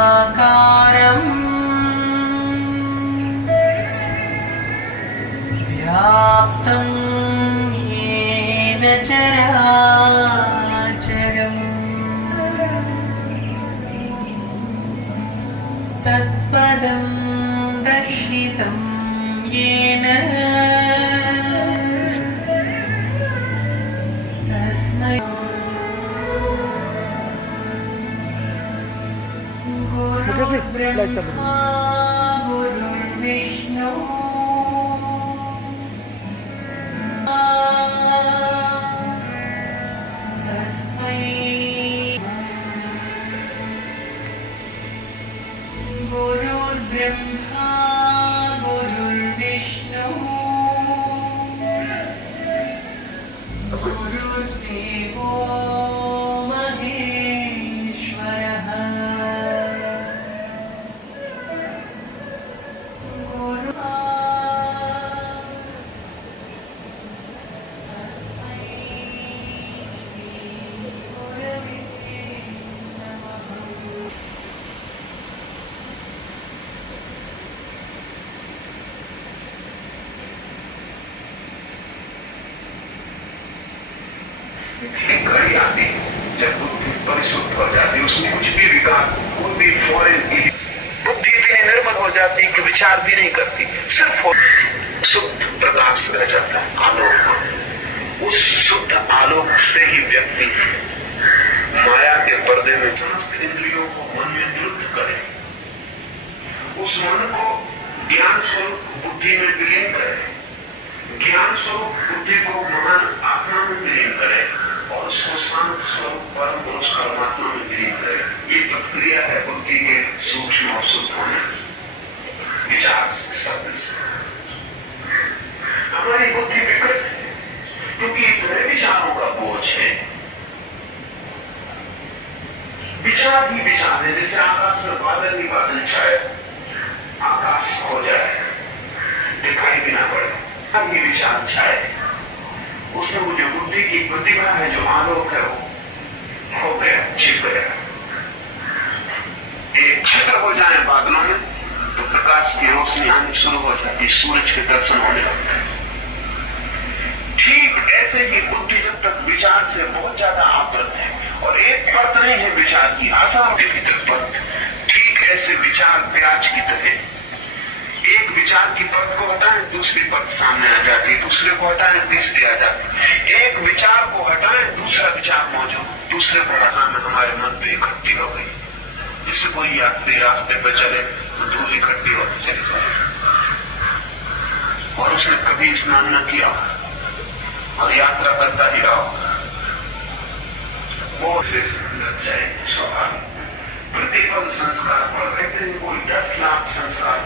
अखण्डमण्डलाकारम् व्याप्तं येन चराचरम् तत्पदं दर्शितं येन तस्मै गुरुर्ब्रह्मा गुरुर्विष्णु तस्मै गुरुर्ब्रह्मा गुरुर्विष्णु गुरुर्देवो महेश्वरः एक घड़ी आती जब बुद्धि परिशुद्ध हो जाती, उसमें कुछ भी विकार, कोई भी फॉरेन बुद्धि भी निर्मल हो जाती कि विचार भी नहीं करती, सिर्फ शुद्ध प्रकाश रह जाता है, आलोक। उस शुद्ध आलोक से ही व्यक्ति माया के पर्दे में समस्त इंद्रियों को मन में निरुद्ध करे, उस मन को ज्ञान स्वरूप बुद्धि में विलीन करे, ज्ञान स्वरूप बुद्धि को महान आत्मा में विलीन करे और उसको शांत स्वरूप परम पुरुष परमात्मा में विलीन करे। ये प्रक्रिया है बुद्धि के सूक्ष्म और शुद्ध होने विचार से, शब्द से। हमारी बुद्धि विकृत है क्योंकि इतने विचारों का बोझ है। विचार ही विचार है, जैसे आकाश में बादल ही बादल छाए, आकाश खो जाए, दिखाई भी ना पड़े, ये विचार छाए, उसमें वो जो बुद्धि की प्रतिभा है, जो आलोक है, वो खो गया, छिप गया। एक छिद्र हो जाए बादलों में तो प्रकाश की रोशनी आनी शुरू हो जाती, सूरज के दर्शन होने लगते हैं। ठीक ऐसे ही बुद्धि जब तक विचार से बहुत ज्यादा आवृत है और एक परत नहीं है विचार की, आसान के भीतर परत, ठीक ऐसे विचार प्याज की तरह एक विचार की परत को हटाएं, दूसरी परत सामने आ जाती है, दूसरे को हटाएं, तीसरी आ जाती है, एक विचार को हटाएं, दूसरा विचार मौजूद, दूसरे को हटाने हमारे मन पे इकट्ठी हो गई। जिससे कोई यात्री रास्ते पे चले तो धूल इकट्ठी होती चली जाए और उसने कभी स्नान न किया और यात्रा करता ही रहा, वो उसे लग जाए। स्वाभाविक प्रतिपल संस्कार पर कहते हैं कोई 10 लाख संस्कार